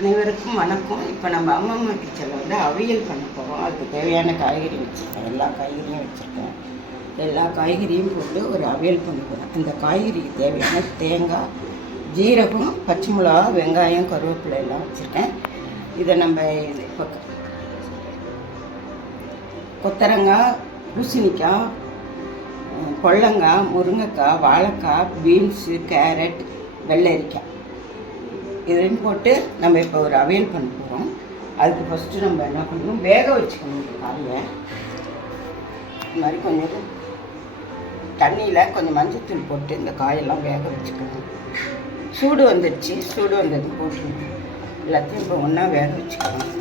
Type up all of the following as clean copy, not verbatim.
அனைவருக்கும் வணக்கம். இப்போ நம்ம அம்மம்மா கிச்சனில் அவியல் பண்ண போகிறோம். அதுக்கு தேவையான காய்கறி வச்சுருக்கேன். எல்லா காய்கறியும் வச்சுருக்கேன். எல்லா காய்கறியும் போட்டு ஒரு அவியல் பண்ண போகிறேன். அந்த காய்கறிக்கு தேவையான தேங்காய், ஜீரகம், பச்சை மிளகா, வெங்காயம், கருவேப்பிலை எல்லாம் வச்சுருக்கேன். இதை நம்ம இப்போ கொத்தரங்காய், பூசணிக்காய், பொள்ளங்காய், முருங்கைக்காய், வாழைக்காய், பீன்ஸு, கேரட், வெள்ளரிக்காய் இதையும் போட்டு நம்ம இப்போ ஒரு அவியல் பண்ண போகிறோம். அதுக்கு ஃபஸ்ட்டு நம்ம என்ன பண்ணணும், வேக வச்சுக்கணும். இந்த காயை இந்த மாதிரி கொஞ்சம் தண்ணியில் கொஞ்சம் மஞ்சத்தூள் போட்டு இந்த காயெல்லாம் வேக வச்சுக்கணும். சூடு வந்துடுச்சு, சூடு வந்தது போட்டுக்கணும். எல்லாத்தையும் இப்போ ஒன்றா வேக வச்சுக்கணும்.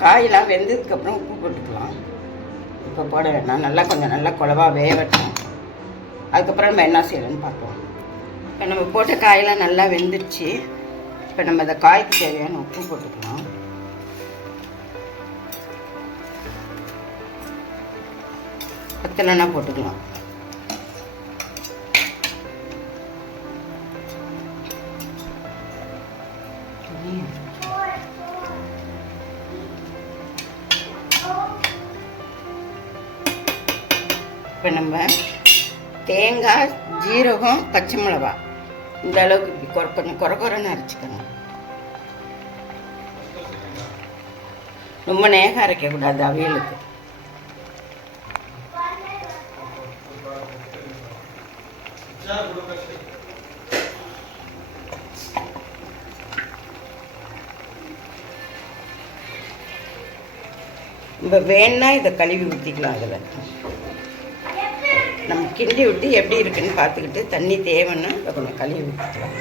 காயெல்லாம் வெந்ததுக்கப்புறம் உப்பு போட்டுக்கலாம். இப்போ போட வேணாம், நல்லா குழவா வேகட்டும். அதுக்கப்புறம் நம்ம என்ன செய்யணும்னு பார்ப்போம். இப்போ நம்ம போட்ட காயெல்லாம் நல்லா வெந்துடுச்சு. இப்போ நம்ம அந்த காய்க்கு தேவையான உப்பு போட்டுக்கலாம். பத்தலைன்னா போட்டுக்கலாம். இப்போ நம்ம தேங்காய், ஜீரகம், பச்சை மிளகா இந்த அளவுக்கு இப்படி கொஞ்சம் குறைன்னு அரைச்சிக்கணும். ரொம்ப நேகம் அரைக்கக்கூடாது அவியலுக்கு. இப்போ வேணா இதை கழுவி ஊற்றிக்கலாம். அதில் நம்ம கிண்டி விட்டு எப்படி இருக்குன்னு பார்த்துக்கிட்டு தண்ணி தேவைன்னா இப்போ கொஞ்சம் கழுவி ஊற்றிக்கலாம்.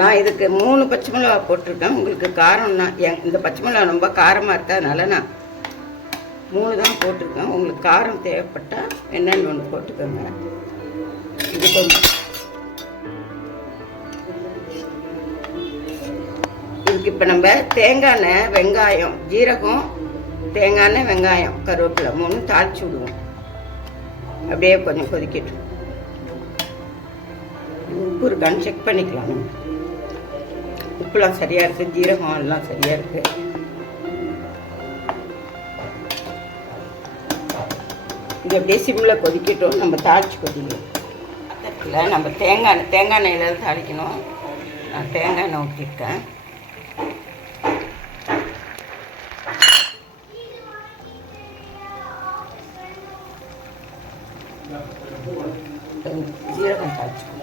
நான் இதுக்கு 3 பச்சை மிளகா போட்டிருக்கேன். உங்களுக்கு காரம்னா இந்த பச்சை மிளகா ரொம்ப காரமாக இருக்கா, அதனால நான் 3 தான் போட்டிருக்கேன். உங்களுக்கு காரம் தேவைப்பட்டால் என்னென்னு ஒன்று போட்டுக்கோங்க. இது கொஞ்சம் இதுக்கு இப்போ நம்ம தேங்காய் எண்ணெய், வெங்காயம், ஜீரகம், தேங்காய் எண்ணெய், வெங்காயம், கருவேப்பிலை 3 தாளிச்சு விடுவோம். அப்படியே கொஞ்சம் கொதிக்கட்டும். உப்பு இருக்கான்னு செக் பண்ணிக்கலாம். உப்புலாம் சரியாக இருக்குது, ஜீரகம் எல்லாம் சரியாக இருக்குது. இது அப்படியே சிம்மில் கொதிக்கட்டும். நம்ம தாளிச்சு கொதிக்கணும். பாத்திரத்தில் நம்ம தேங்காய் எண்ணெயில் தாளிக்கணும். நான் தேங்காய் எண்ணெய் ஊற்றிருக்கேன். ஜீரகம் தாளிச்சுக்கணும்.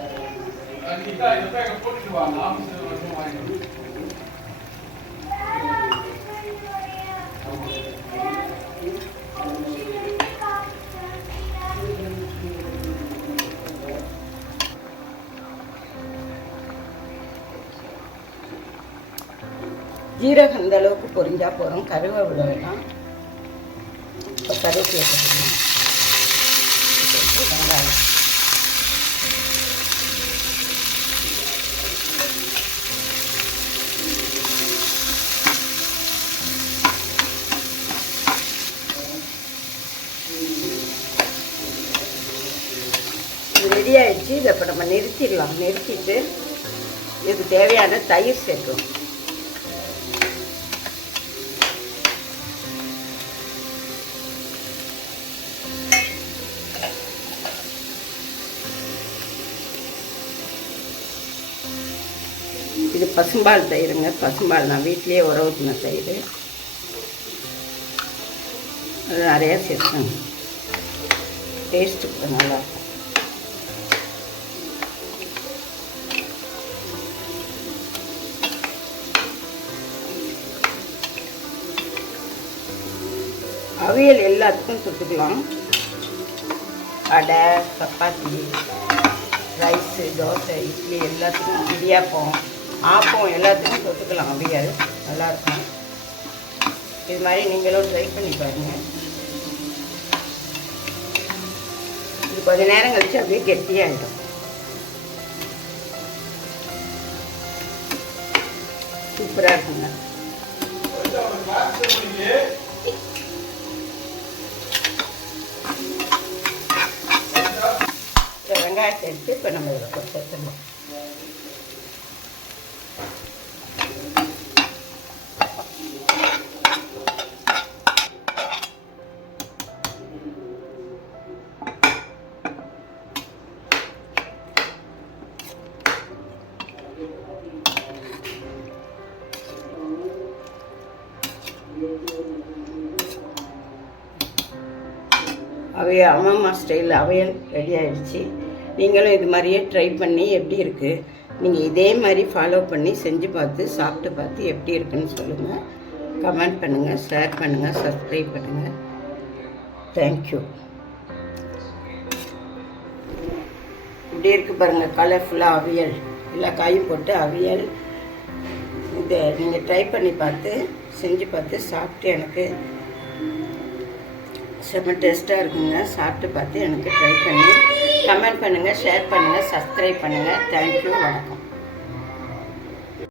ஜீரகம் இந்த அளவுக்கு பொரிஞ்சா போகிறோம். கருவேப்பிலை வேணாம். இப்போ கருவேப்பிலை போட்டுக்கலாம். வெங்காயம் ரெடி ஆகிடுச்சு. இதை இப்போ நம்ம நிறுத்திடலாம். நிறுத்திட்டு இதுக்கு தேவையான தயிர் சேர்க்கணும். இது பசும்பால் தயிருங்க. பசும்பால் நான் வீட்லேயே உர ஊற்றின தயிர். அது நிறையா சேர்த்துங்க. டேஸ்ட்டு நல்லாயிருக்கும். அவியல் எல்லாத்துக்கும் தொட்டுக்கலாம். அடை, சப்பாத்தி, ரைஸு, தோசை, இட்லி எல்லாத்துக்கும், இடியாப்பம், ஆப்பம் எல்லாத்துக்கும் தொட்டுக்கலாம். அவியல் நல்லாயிருக்கும். இது மாதிரி நீங்களும் ட்ரை பண்ணி பாருங்கள். இது கொஞ்சம் நேரம் கழிச்சு அப்படியே கெட்டியாகிடும். சூப்பராக இருக்குங்க. வெங்காயத்தை எடுத்து இப்போ நம்ம இதில் கொடுத்துருவோம். அம்மா ஸ்டைலில் அவையல் ரெடி ஆகிடுச்சு. நீங்களும் இது மாதிரியே ட்ரை பண்ணி எப்படி இருக்குது, நீங்கள் இதே மாதிரி ஃபாலோ பண்ணி செஞ்சு பார்த்து சாப்பிட்டு பார்த்து எப்படி இருக்குன்னு சொல்லுங்கள். கமெண்ட் பண்ணுங்கள், ஷேர் பண்ணுங்கள், சப்ஸ்கிரைப் பண்ணுங்கள். தேங்க்யூ. இப்படி இருக்குது பாருங்கள், கலர்ஃபுல்லாக அவியல், எல்லா காயும் போட்டு அவியல். இதை நீங்கள் ட்ரை பண்ணி பார்த்து செஞ்சு பார்த்து சாப்பிட்டு எனக்கு செம்ம டேஸ்ட்டாக இருக்குங்க. சாப்பிட்டு பார்த்து எனக்கு ட்ரை பண்ணி கமெண்ட் பண்ணுங்கள், ஷேர் பண்ணுங்கள், சப்ஸ்கிரைப் பண்ணுங்கள். தேங்க்யூ. வணக்கம்.